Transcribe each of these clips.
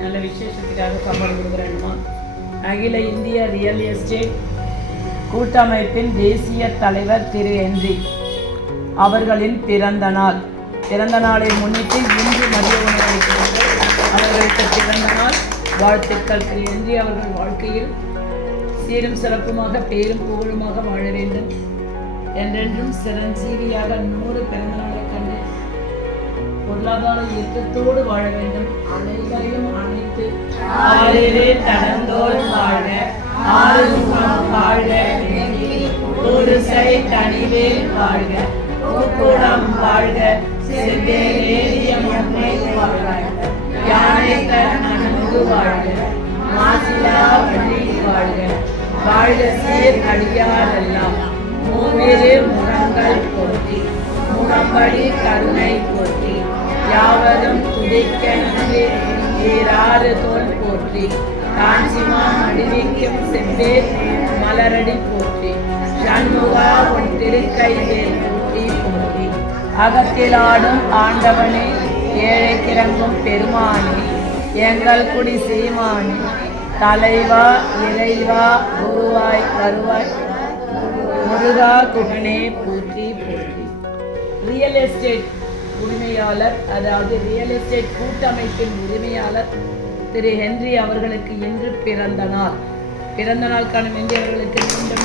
நல்ல விசேஷத்துக்காக சம்பளம் கொடுக்குறேன்மா. அகில இந்திய ரியல் எஸ்டேட் கூட்டமைப்பின் தேசிய தலைவர் திரு ஹென்றி அவர்களின் பிறந்த நாளை முன்னிட்டு இன்று மதிய உணவளிக்கிறார்கள். அவர்களுக்கு பிறந்த நாள் வாழ்த்துக்கள். திரு ஹென்றி அவர்கள் வாழ்க்கையில் சீரும் சிறப்புமாக பேரும் புகழுமாக வாழ வேண்டும், என்றென்றும் சிரஞ்சீவியாக 100 பிறந்த நாளை கண்டு பொருளாதார ஏற்றத்தோடு வாழ வேண்டும். அனைவரையும் அனைத்து ஆறிலே தடந்தோல் வாழ ஆறுமுகம் வாழ்க, ஒரு சை தனிவேல் வாழ்க, கூடம் வாழ்க, செவ்வேறிய மண்ணை வாழ்க, யானைக்கண் அணங்கு வாழ்க, மாசிலா வழி வாழ்க, வாழ்க சீர் அடியாரெல்லாம் மூவிரு முகங்கள் போற்றி, முகம்படி கருணை போற்றி, யாவரும் துதிக்க நன்றி ஈராறு தோல் போற்றி, காஞ்சிமா மடிவிக்கும் செவ்வேல் மலரடி போற்றி, சண்முகா உன் திருக்கைவேல் போற்றி போற்றி, அகத்திலாடும் ஆண்டவனே ஏழைக்கிறங்கும் பெருமானே எங்கள் குடி சீமானே தலைவா இறைவா குருவாய் வருவாய் முருகா குகனே போற்றி போற்றி. ரியல் எஸ்டேட் உரிமையாளர், அதாவது ரியல் எஸ்டேட் கூட்டமைப்பின் உரிமையாளர் திரு ஹென்றி அவர்களுக்கு இன்று பிறந்த நாள் காணும் ஹென்றி அவர்களுக்கு மீண்டும்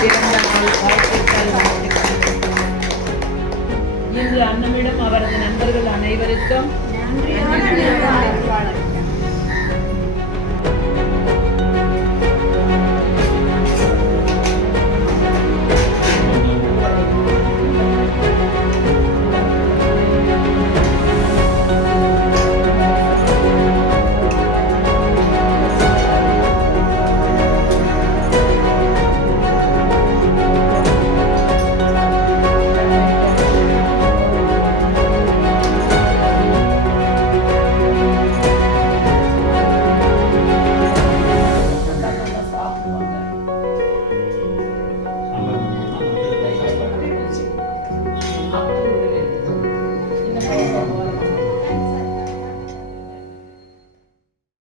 பிறந்த நாள் வாழ்த்துக்கள். இன்று அன்னமிடம் அவரது நண்பர்கள் அனைவருக்கும் நன்றி.